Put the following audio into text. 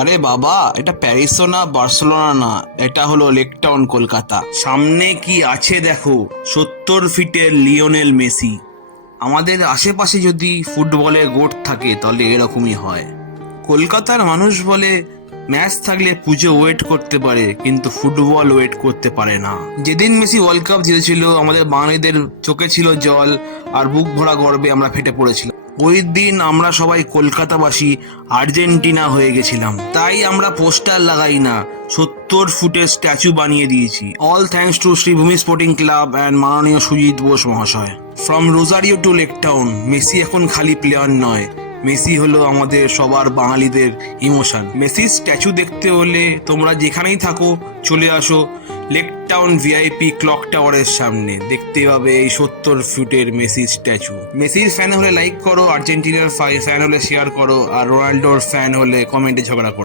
আরে বাবা, এটা প্যারিসও না বার্সেলোনা না, এটা হলো লেক টাউন কলকাতা। সামনে কি আছে দেখো, 70 ফিটের লিওনেল মেসি। আমাদের আশেপাশে যদি ফুটবলের গোট থাকে তাহলে এরকমই হয়। কলকাতার মানুষ বলে ম্যাচ থাকলে পুজো ওয়েট করতে পারে, কিন্তু ফুটবল ওয়েট করতে পারে না। যেদিন মেসি ওয়ার্ল্ড কাপ জিতেছিল আমাদের বাঙালিদের চোখে ছিল জল, আর বুক ভরা গর্বে আমরা ফেটে পড়েছিলাম। ওই দিন আমরা সবাই কলকাতাবাসী আর্জেন্টিনা হয়ে গেছিলাম। তাই আমরা পোস্টার লাগাই না, 70 ফুটের স্ট্যাচু বানিয়ে দিয়েছি। All thanks to Sreebhumi sporting club and মাননীয় সুজিত বোস মহাশয়। From Rosario to Lake Town, Messi এখন খালি প্লেয়ার নয়, মেসি হলো আমাদের সবার বাঙালিদের ইমোশন। মেসির স্ট্যাচু দেখতে হলে তোমরা যেখানেই থাকো চলে আসো লেক টাউন ভিআইপি ক্লক টাওয়ারের সামনে, দেখতে পাবে এই 70 ফুটের মেসির স্ট্যাচু। মেসির ফ্যান হলে লাইক করো, আর্জেন্টিনার ফ্যান হলে শেয়ার করো, আর রোনাল্ডোর ফ্যান হলে কমেন্টে ঝগড়া করো।